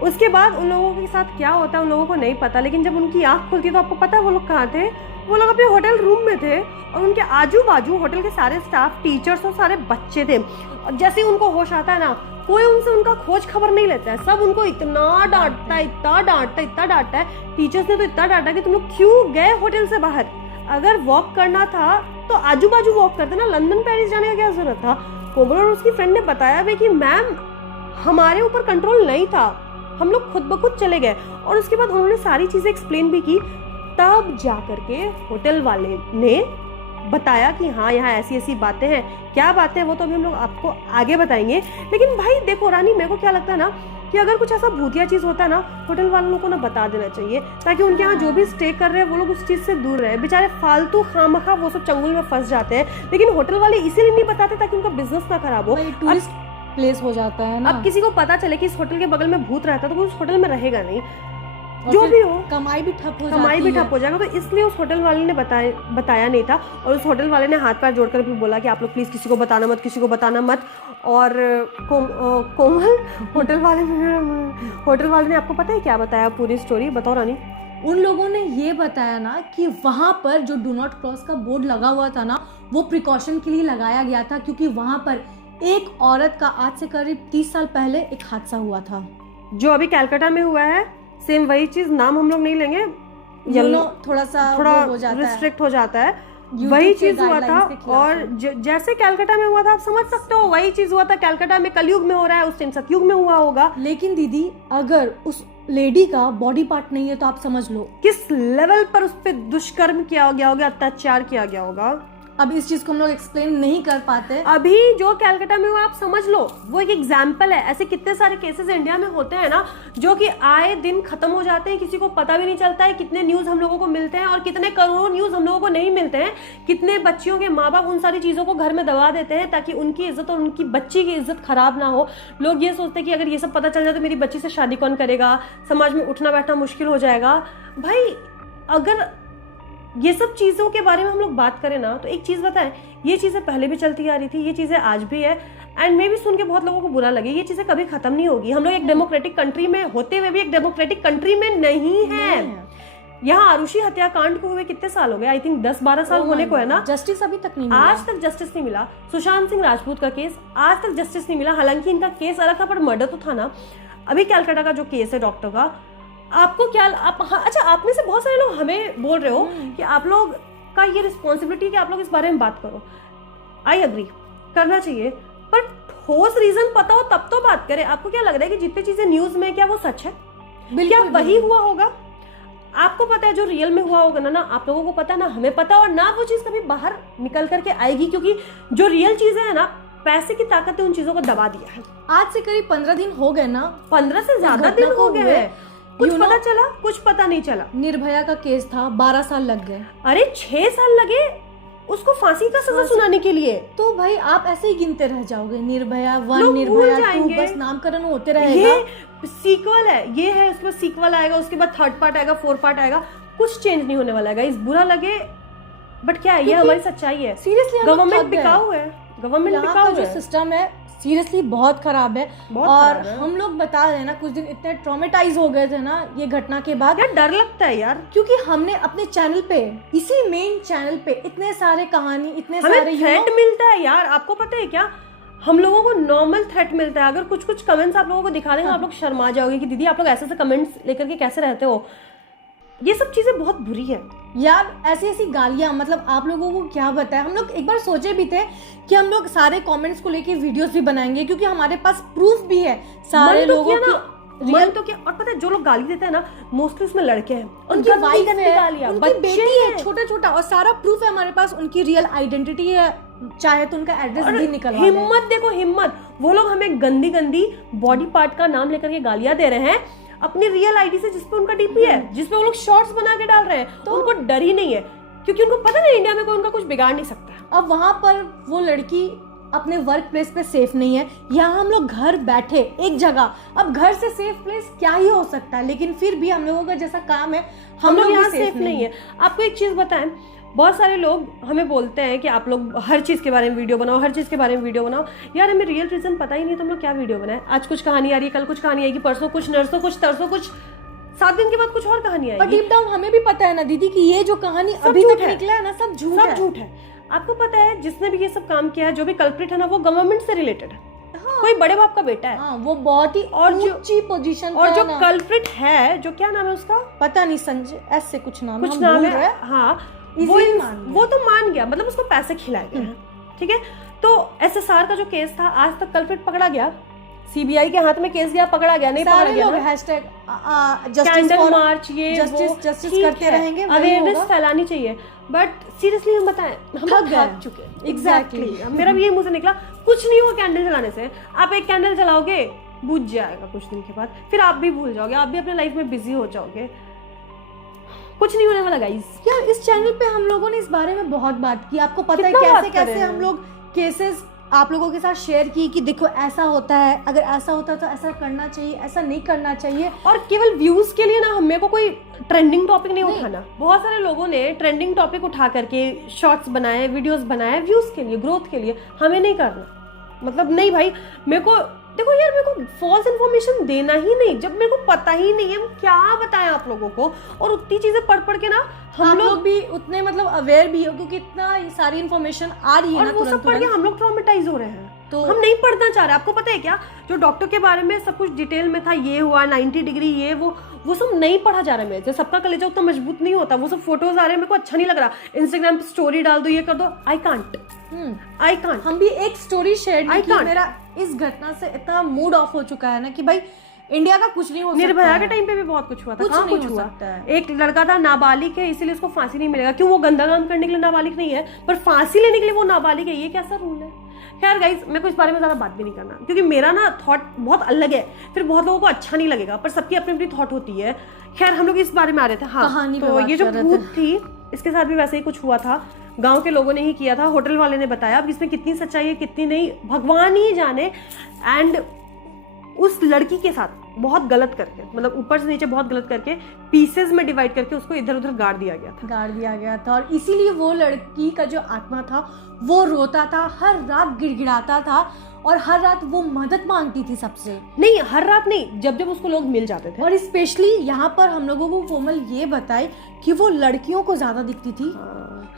उसके बाद उन लोगों के साथ क्या होता है उन लोगों को नहीं पता, लेकिन जब उनकी आंख खुलती है तो आपको पता है वो लोग कहाँ थे? वो लोग अपने होटल रूम में थे और उनके आजू बाजू होटल के सारे स्टाफ, टीचर्स और सारे बच्चे थे। और जैसे ही उनको होश आता है ना, कोई उनसे उनका खोज खबर नहीं लेता है। सब उनको इतना डांटता है, इतना डांटता है। टीचर्स ने तो इतना डांटा कि तुम लोग क्यों गए होटल से बाहर? अगर वॉक करना था तो आजू बाजू वॉक करते ना, लंदन पेरिस जाने का क्या जरूरत था? कोमल और उसकी फ्रेंड ने बताया भी कि मैम हमारे ऊपर कंट्रोल नहीं था, हम लोग खुद ब खुद चले गए। और उसके बाद उन्होंने सारी चीजें एक्सप्लेन भी की। तब जा करके होटल वाले ने बताया कि हाँ यहाँ ऐसी ऐसी बातें हैं। क्या बातें हैं वो तो अभी हम लोग आपको आगे बताएंगे। लेकिन भाई देखो रानी, मेरे को क्या लगता है ना कि अगर कुछ ऐसा भूतिया चीज होता है ना, होटल वालों को ना बता देना चाहिए, ताकि उनके यहाँ जो भी स्टे कर रहे हैं वो लोग उस चीज से दूर रहे। बेचारे फालतू खामखा वो सब चंगुल में फंस जाते हैं, लेकिन होटल वाले इसीलिए नहीं बताते ताकि उनका बिजनेस ना खराब हो। टूरिस्ट प्लेस हो जाता है ना। अब किसी को पता चले कि इस होटल के बगल में भूत रहता है तो उस होटल में रहेगा नहीं, और जो फिर भी हो कमाई भी ठप हो कमाई भी जाती है। ठप हो जाएगा। तो इसलिए उस होटल वाले ने बताया नहीं था। और उस होटल वाले ने हाथ पैर जोड़कर भी बोला कि आप लोग प्लीज किसी को बताना मत, किसी को बताना मत। और कोमल, होटल वाले ने आपको पता है क्या बताया? पूरी स्टोरी बताओ रानी। उन लोगों ने ये बताया ना कि वहां पर जो डू नॉट क्रॉस का बोर्ड लगा हुआ था ना, वो प्रिकॉशन के लिए लगाया गया था, क्योंकि वहां पर एक औरत का आज से करीब 30 साल पहले एक हादसा हुआ था, जो अभी कलकत्ता में हुआ है। सेम वही चीज, नाम हम लोग नहीं लेंगे, थोड़ा हो जाता रिस्ट्रिक्ट हो जाता है। YouTube वही के चीज हुआ guidelines था। के खिलाफ और जैसे कलकत्ता में हुआ था आप समझ सकते हो, वही चीज हुआ था कलकत्ता में। कलयुग में हो रहा है, उस टाइम सतयुग में हुआ होगा। लेकिन दीदी अगर उस लेडी का बॉडी पार्ट नहीं है तो आप समझ लो किस लेवल पर उस पर दुष्कर्म किया गया होगा, अत्याचार किया गया होगा। अब इस चीज को हम लोग एक्सप्लेन नहीं कर पाते। अभी जो कलकत्ता में हुआ आप समझ लो, वो एक एग्जाम्पल है। ऐसे कितने सारे केसेस इंडिया में होते हैं ना, जो कि आए दिन खत्म हो जाते हैं, किसी को पता भी नहीं चलता है। कितने न्यूज हम लोगों को मिलते हैं और कितने करोड़ों न्यूज हम लोगों को नहीं मिलते हैं। कितने बच्चियों के माँ बाप उन सारी चीजों को घर में दबा देते हैं ताकि उनकी इज्जत और उनकी बच्ची की इज्जत खराब ना हो। लोग ये सोचते हैं कि अगर ये सब पता चल जाए तो मेरी बच्ची से शादी कौन करेगा, समाज में उठना बैठना मुश्किल हो जाएगा। भाई अगर ये सब चीज़ों के बारे में हम लोग बात करें ना, तो एक चीज़ बताएं, ये चीज़ें पहले भी चलती आ रही थी, ये चीज़ें आज भी है। एंड मे भी सुन के बहुत लोगों को बुरा लगे, ये चीज़ें कभी खत्म नहीं होगी। हम लोग एक डेमोक्रेटिक कंट्री में होते हुए भी एक डेमोक्रेटिक कंट्री में नहीं है। यहाँ आरुषि हत्याकांड को हुए कितने साल हो गए? आई थिंक 10-12 साल होने को है ना। जस्टिस अभी तक नहीं मिला। आज तक जस्टिस नहीं मिला। सुशांत सिंह राजपूत का केस आज तक जस्टिस नहीं मिला। हालांकि इनका केस अलग था पर मर्डर तो था ना। अभी कलकत्ता का जो केस है डॉक्टर का, आपको क्या अच्छा, आप में से बहुत सारे लोग हमें बोल रहे हो कि आप लोग का ये रिस्पॉन्सिबिलिटी कि आप लोग इस बारे में बात करो। आई एग्री, करना चाहिए, पर ठोस रीजन पता हो तब तो बात करें। आपको क्या लग रहा है कि जितनी चीजें न्यूज में क्या वो सच है? क्या वही हुआ होगा? आपको पता है जो रियल में हुआ होगा ना आप लोगों को पता, ना हमें पता, और ना वो चीज कभी बाहर निकल करके आएगी, क्योंकि जो रियल चीजें है ना, पैसे की ताकत ने उन चीजों को दबा दिया है। आज से करीब 15 दिन हो गए ना, 15 से ज्यादा दिन हो गए हैं। कुछ पता चला, कुछ पता नहीं चला। निर्भया का केस था, 12 साल लग गए। अरे 6 साल लगे उसको फांसी का सजा सुनाने के लिए। तो भाई आप ऐसे ही गिनते रह जाओगे, निर्भया 1, निर्भया 2, बस नामकरण होते रहेगा। ये सीक्वल है, ये है, उसके बाद सीक्वल आएगा, उसके बाद 3rd पार्ट आएगा, 4th पार्ट आएगा। कुछ चेंज नहीं होने वाला है। इस बुरा लगे बट क्या है, ये हमारी सच्चाई है। सीरियसली गवर्नमेंट टिकाऊ है, गवर्नमेंट टिकाऊ जो है। सिस्टम है सीरियसली बहुत खराब है। और हम लोग बता रहे हैं ना, कुछ दिन इतने ट्रॉमेटाइज हो गए थे ना ये घटना के बाद। यार डर लगता है यार, क्योंकि हमने अपने चैनल पे, इसी मेन चैनल पे इतने सारे कहानी, इतने सारे थ्रेट मिलता है यार। आपको पता है क्या, हम लोगों को नॉर्मल थ्रेट मिलता है। अगर कुछ कमेंट्स आप लोगों को दिखा देंगे, आप लोग शर्मा जाओगे कि दीदी आप लोग ऐसे कमेंट्स लेकर के कैसे रहते हो। ये सब चीजें बहुत बुरी है यार। ऐसी गालियां, मतलब आप लोगों को क्या बताएं। हम लोग एक बार सोचे भी थे कि हम लोग सारे कमेंट्स को लेके वीडियोस भी बनाएंगे, क्योंकि हमारे पास प्रूफ भी है सारे लोगों की रियल। तो क्या, और पता है जो लोग गाली देते हैं ना, मोस्टली उसमें लड़के हैं, उनकी वाइफ है, उनकी बेटी है, हैं। छोटा और सारा प्रूफ है हमारे पास, उनकी रियल आइडेंटिटी है, चाहे तो उनका एड्रेस भी निकलवा दें। हिम्मत देखो, हिम्मत। वो लोग हमें गंदी बॉडी पार्ट का नाम लेकर के गालियां दे रहे हैं अपनी रियल आईडी से, जिसपे उनका डीपी है, जिसपे वो लोग शॉर्ट्स बना के डाल रहे हैं। तो उनको डर ही नहीं है, क्योंकि उनको पता है इंडिया में कोई उनका कुछ बिगाड़ नहीं सकता। अब वहां पर वो लड़की अपने वर्क प्लेस पे सेफ नहीं है। यहाँ हम लोग घर बैठे एक जगह, अब घर से सेफ प्लेस क्या ही हो सकता है, लेकिन फिर भी हम लोगों का जैसा काम है, हम लोग यहाँ सेफ नहीं है। आपको एक चीज बताएं, बहुत सारे लोग हमें बोलते हैं कि आप लोग हर चीज़ के बारे में वीडियो बनाओ, हर चीज़ के बारे में वीडियो बनाओ। यार हमें रियल रीज़न पता ही नहीं तो हम लोग क्या वीडियो बनाए। आज कुछ कहानी आ रही है, कल कुछ कहानी आएगी, परसों कुछ, नरसों कुछ, तरसों कुछ, 7 दिन के बाद कुछ और कहानी और आएगी। डीप डाउन हमें भी पता है ना दीदी कि ये जो कहानी अभी झूठ तक है। निकला है ना, सब झूठ सब है। झूठ है। आपको पता है जिसने भी ये सब काम किया है, जो भी कल्प्रिट है ना, वो गवर्नमेंट से रिलेटेड है। कोई बड़े बाप का बेटा है। हाँ, वो बहुत ही और जो- ऊंची पोजीशन और पे जो है ना। कल्प्रिट है, जो क्या नाम है उसका, पता नहीं, संजय ऐसे कुछ नाम है, कुछ हम नाम भूल है, रहे हैं। हाँ, इसीलिए मान गया। वो तो मान गया, मतलब उसको पैसे खिलाए गए हैं, ठीक है। तो एसएसआर का जो केस था, आज तक कल्प्रिट पकड़ा गया, सीबीआई के हाथ में केस गया, पकड़ा गया, नहीं पकड़ा सारे गया लोग ना? Hashtag justice candle for March, ये जस्टिस वो, जस्टिस ठीक करते है, रहेंगे, वही अवेयरनेस होगा। फैलानी चाहिए। बट सीरियसली हम बताएं, हम थक गए। थक चुके हैं। एग्जैक्टली मेरा भी यही मुंह से निकला, कुछ नहीं हुआ कैंडल जलाने से। आप एक कैंडल जलाओगे, बुझ जाएगा कुछ दिन के बाद, फिर आप भी भूल जाओगे, आप भी अपने लाइफ में बिजी हो जाओगे, कुछ नहीं होने वाला गाइस। यार इस चैनल पे हम लोगों ने इस बारे में बहुत बात की, आपको पता है कितना बात कैसे कर कैसे रहे हैं? हम लोग केसेस आप लोगों के साथ शेयर की कि देखो ऐसा होता है, अगर ऐसा होता है तो ऐसा करना चाहिए, ऐसा नहीं करना चाहिए। और केवल व्यूज के लिए ना, हमें को कोई ट्रेंडिंग टॉपिक नहीं उठाना। बहुत सारे लोगों ने ट्रेंडिंग टॉपिक उठा करके शॉर्ट्स बनाए, वीडियोस बनाए व्यूज के लिए, ग्रोथ के लिए। हमें नहीं करना, मतलब नहीं भाई। मेरे को देखो यार, मेरे को फॉल्स इन्फॉर्मेशन देना ही नहीं, जब मेरे को पता ही नहीं है, हम क्या बताएं आप लोगों को। और उतनी चीजें पढ़ पढ़ के ना हम लोग भी उतने मतलब अवेयर भी हो, क्योंकि इतना सारी इन्फॉर्मेशन आ रही है और ना वो सब तुरंत पढ़ के तुरंत। हम लोग ट्रॉमेटाइज हो रहे हैं। तो हम नहीं पढ़ना चाह रहे। आपको पता है क्या, जो डॉक्टर के बारे में सब कुछ डिटेल में था, ये हुआ 90 डिग्री, ये वो सब नहीं पढ़ा जा रहा है। मेरे सबका कलेजा उतना मजबूत नहीं होता। वो सब फोटोज आ रहे हैं, मेरे को अच्छा नहीं लग रहा। इंस्टाग्राम पे स्टोरी डाल दो, ये कर दो, आई कांट। हम भी एक स्टोरी शेयर I की, can't. मेरा इस घटना से इतना मूड ऑफ हो चुका है ना कि भाई इंडिया का कुछ नहीं हो सकता निर्भया है। के टाइम पे भी बहुत कुछ हुआ था। कुछ कहाँ नहीं कुछ हो हुआ? सकता है। एक लड़का था, नाबालिग है, इसीलिए उसको फांसी नहीं मिलेगा। क्यों? वो गंदा काम करने के लिए नाबालिग नहीं है, पर फांसी लेने के लिए वो नाबालिग है। ये कैसा रूल है? खैर गाइस, मेरे को इस बारे में ज्यादा बात भी नहीं करना, क्योंकि मेरा ना थॉट बहुत अलग है, फिर बहुत लोगों को अच्छा नहीं लगेगा, पर सबकी अपनी अपनी थॉट होती है। खैर हम लोग इस बारे में आ रहे थे। हाँ, कहानी पे तो बात ये जो कर रहे भूत थे। थी, इसके साथ भी वैसे ही कुछ हुआ था। गांव के लोगों ने ही किया था, होटल वाले ने बताया। अब इसमें कितनी सच्चाई है कितनी नहीं, भगवान ही जाने। एंड उस लड़की के साथ बहुत गलत करके, मतलब ऊपर से नीचे बहुत गलत करके, पीसेस में डिवाइड करके उसको इधर उधर गाड़ दिया गया था। गाड़ दिया गया था। और इसीलिए वो लड़की का जो आत्मा था वो रोता था, हर रात गिड़गिड़ाता था, और हर रात वो मदद मांगती थी सबसे। नहीं, हर रात नहीं, जब जब उसको लोग मिल जाते थे। और स्पेशली यहाँ पर हम लोगों को कोमल ये बताए कि वो लड़कियों को ज्यादा दिखती थी।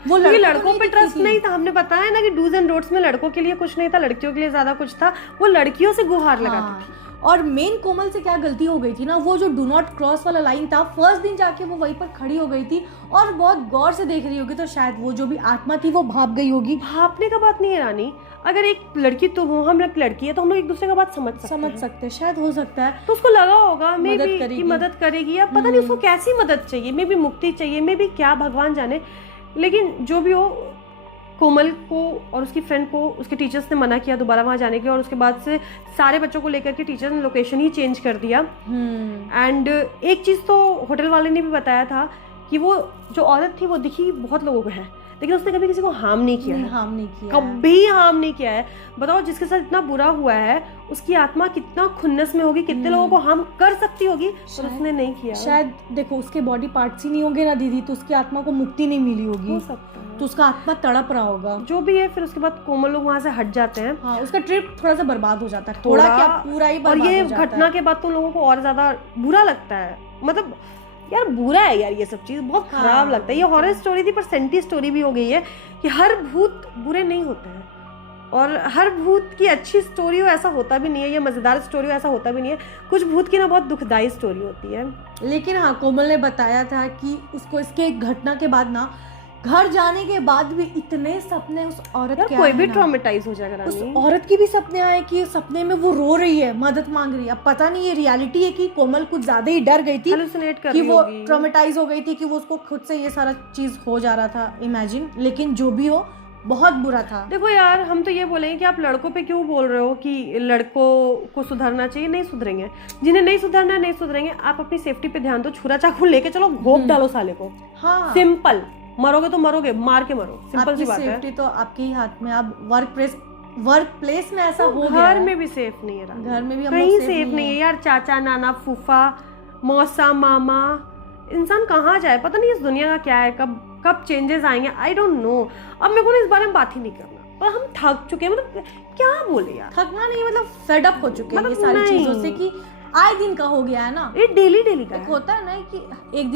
वो क्योंकि लड़कों लड़कों को पे नहीं ट्रस्ट दिखती थी। नहीं था। हमने बताया ना कि डूज एंड डोंट्स में लड़कों के लिए कुछ नहीं था, लड़कियों के लिए ज्यादा कुछ था। वो लड़कियों से गुहार लगाती थी। और मेन कोमल से क्या गलती हो गई थी ना, वो जो डू नॉट क्रॉस वाला लाइन था, फर्स्ट दिन जाके वो वहीं पर खड़ी हो गई थी और बहुत गौर से देख रही होगी, तो शायद वो जो भी आत्मा थी वो भाग गई होगी। भापने का बात नहीं है रानी। अगर एक लड़की तो हो, हम एक लड़की है, तो हम लोग एक दूसरे का बात समझ सकते हैं, शायद हो सकता है। तो उसको लगा होगा मे मदद बी कि करेगी। मदद करेगी, या पता नहीं उसको कैसी मदद चाहिए, मे बी मुक्ति चाहिए, मे बी क्या, भगवान जाने। लेकिन जो भी हो, कोमल को और उसकी फ्रेंड को उसके टीचर्स ने मना किया दोबारा वहाँ जाने के लिए, और उसके बाद से सारे बच्चों को लेकर के टीचर्स ने लोकेशन ही चेंज कर दिया। एंड एक चीज़ तो होटल वाले ने भी बताया था कि वो जो औरत थी वो दिखी बहुत लोगों को है, लेकिन उसने कभी किसी को हार्म नहीं किया है, हार्म नहीं किया है। कभी हार्म नहीं किया है। बताओ, जिसके साथ इतना बुरा हुआ है, उसकी आत्मा कितना खुन्नस में होगी, कितने लोगों को हार्म कर सकती होगी, पर शायद- उसने नहीं किया। शायद देखो, उसके बॉडी पार्ट्स ही नहीं होंगे ना दीदी, तो उसकी आत्मा को मुक्ति नहीं मिली हो होगी, सकता है, तो उसका आत्मा तड़प रहा होगा। जो भी है। फिर उसके बाद कोमल लोग वहाँ से हट जाते हैं। हाँ, उसका ट्रिप थोड़ा सा बर्बाद हो जाता है, थोड़ा क्या पूरा ही और बर्बाद ये हो जाता घटना है। के बाद तो लोगों को और ज्यादा बुरा लगता है। मतलब यार बुरा है यार, ये सब चीज बहुत खराब हाँ, लगता है। ये हॉरर स्टोरी थी, पर सेंटी स्टोरी भी हो गई है कि हर भूत बुरे नहीं होते हैं, और हर भूत की अच्छी स्टोरी हो ऐसा होता भी नहीं है, या मजेदार स्टोरी हो ऐसा होता भी नहीं है। कुछ भूत की ना बहुत दुखदाई स्टोरी होती है। लेकिन हाँ, कोमल ने बताया था कि उसको इसके घटना के बाद ना, घर जाने के बाद भी इतने सपने उस औरत यार के कोई आए भी ना, ट्रॉमेटाइज हो जाएगा उस रानी। औरत की भी सपने आए कि सपने में वो रो रही है, मदद मांग रही है। अब पता नहीं ये रियलिटी है कि कोमल कुछ ज्यादा ही डर गई थी, हेलुसिनेट कर कि रही वो होगी। ट्रॉमेटाइज हो गई थी, कि वो उसको खुद से ये सारा चीज हो जा रहा था, इमेजिन। लेकिन जो भी हो, बहुत बुरा था। देखो यार, हम तो ये बोलेंगे कि आप लड़कों पे क्यों बोल रहे हो कि लड़कों को सुधरना चाहिए। नहीं सुधरेंगे, जिन्हें नहीं सुधरना है नहीं सुधरेंगे। आप अपनी सेफ्टी पे ध्यान दो, छुरा चाकू लेके चलो, घोप डालो साले को। हाँ, सिंपल, मरोगे तो मरोगे, मार के मरो, सिंपल सी आपकी बात है। सेफ्टी तो आपके ही हाथ में। अब वर्क प्लेस में ऐसा हो गया घर है। में भी सेफ नहीं है रानी। घर में भी हम लोग कहीं safe सेफ नहीं नहीं है। है यार। चाचा, नाना, फूफा, मौसा, मामा, इंसान कहाँ जाए, पता नहीं इस दुनिया का क्या है, कब कब चेंजेस आएंगे आई डोंट नो। अब मेरे को ना इस बारे में बात ही नहीं करना, पर हम थक चुके हैं, मतलब क्या बोले यार, थकना नहीं मतलब फेड अप हो चुके हैं ये मतलब सारी नहीं। चीजों से कि आए दिन का हो गया है ना। ये डेली का एक है। होता है ना कि एक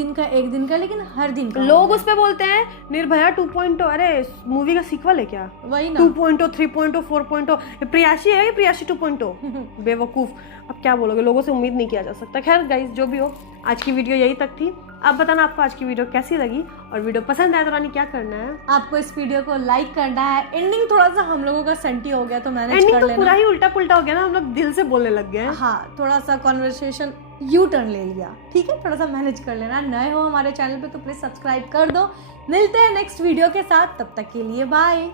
दिन का लेकिन हर दिन का लोग हो उस पे बोलते हैं निर्भया 2.0, अरे मूवी का सीक्वल है क्या? गया। वही ना 2.0, 3.0, 4.0, ये प्रियाशी है, ये प्रियाशी 2.0। बेवकूफ, अब क्या बोलोगे, लोगों से उम्मीद नहीं किया जा सकता। खैर गाइस, जो भी हो, आज की वीडियो यही तक थी। आप बताना आपको आज की वीडियो कैसी लगी, और वीडियो पसंद आए तो रानी क्या करना है? आपको इस वीडियो को लाइक करना है। एंडिंग थोड़ा सा हम लोगों का सेंटी हो गया तो मैनेज एंडिंग कर तो लेना। पूरा ही उल्टा पुल्टा हो गया ना, हम लोग दिल से बोलने लग गए हैं। हाँ, थोड़ा सा कॉन्वर्सेशन यू टर्न ले लिया, ठीक है, थोड़ा सा मैनेज कर लेना। नए हो हमारे चैनल पे तो प्लीज सब्सक्राइब कर दो। मिलते हैं नेक्स्ट वीडियो के साथ, तब तक के लिए बाय।